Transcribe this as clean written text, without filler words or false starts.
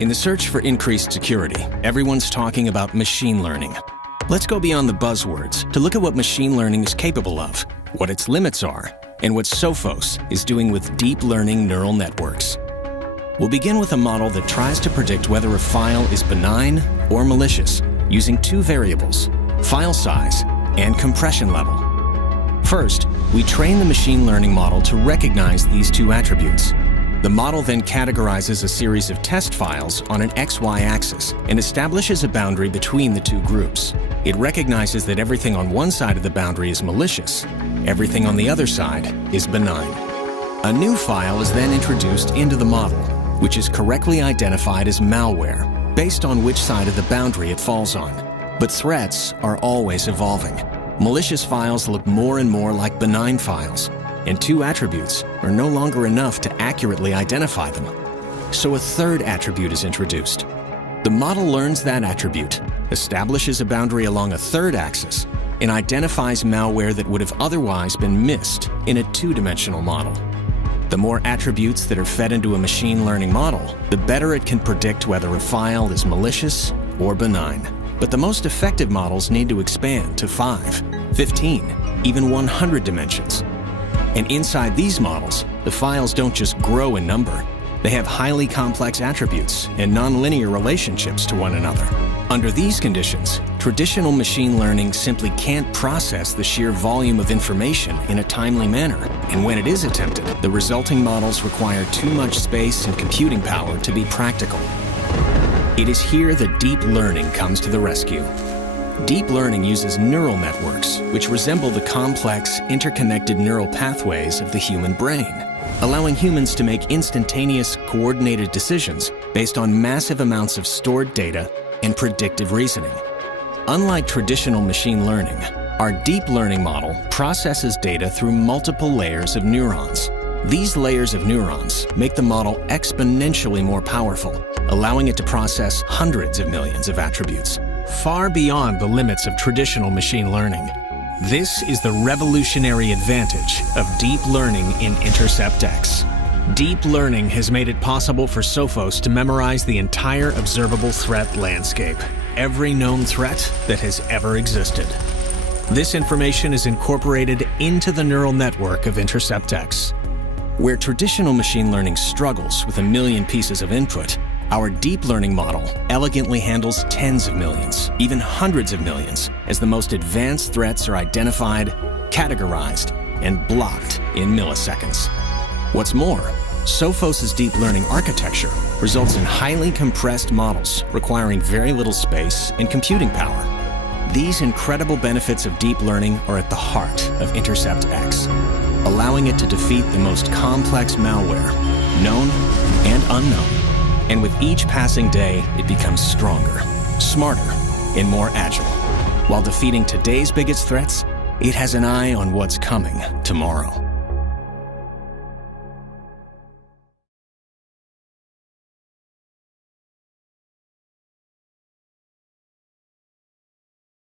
In the search for increased security, everyone's talking about machine learning. Let's go beyond the buzzwords to look at what machine learning is capable of, what its limits are, and what SOPHOS is doing with deep learning neural networks. We'll begin with a model that tries to predict whether a file is benign or malicious using two variables, file size and compression level. First, we train the machine learning model to recognize these two attributes. The model then categorizes a series of test files on an XY axis and establishes a boundary between the two groups. It recognizes that everything on one side of the boundary is malicious, everything on the other side is benign. A new file is then introduced into the model, which is correctly identified as malware, based on which side of the boundary it falls on. But threats are always evolving. Malicious files look more and more like benign files, and two attributes are no longer enough to accurately identify them. So a third attribute is introduced. The model learns that attribute, establishes a boundary along a third axis, and identifies malware that would have otherwise been missed in a two-dimensional model. The more attributes that are fed into a machine learning model, the better it can predict whether a file is malicious or benign. But the most effective models need to expand to 5, 15, even 100 dimensions. And inside these models, the files don't just grow in number. They have highly complex attributes and nonlinear relationships to one another. Under these conditions, traditional machine learning simply can't process the sheer volume of information in a timely manner. And when it is attempted, the resulting models require too much space and computing power to be practical. It is here that deep learning comes to the rescue. Deep learning uses neural networks, which resemble the complex, interconnected neural pathways of the human brain, allowing humans to make instantaneous, coordinated decisions based on massive amounts of stored data and predictive reasoning. Unlike traditional machine learning, our deep learning model processes data through multiple layers of neurons. These layers of neurons make the model exponentially more powerful, allowing it to process hundreds of millions of attributes, far beyond the limits of traditional machine learning. This is the revolutionary advantage of deep learning in InterceptX. Deep learning has made it possible for SOPHOS to memorize the entire observable threat landscape, every known threat that has ever existed. This information is incorporated into the neural network of InterceptX. Where traditional machine learning struggles with a million pieces of input, our deep learning model elegantly handles tens of millions, even hundreds of millions, as the most advanced threats are identified, categorized, and blocked in milliseconds. What's more, SOPHOS's deep learning architecture results in highly compressed models requiring very little space and computing power. These incredible benefits of deep learning are at the heart of InterceptX, allowing it to defeat the most complex malware, known and unknown. And with each passing day, it becomes stronger, smarter, and more agile. While defeating today's biggest threats, it has an eye on what's coming tomorrow.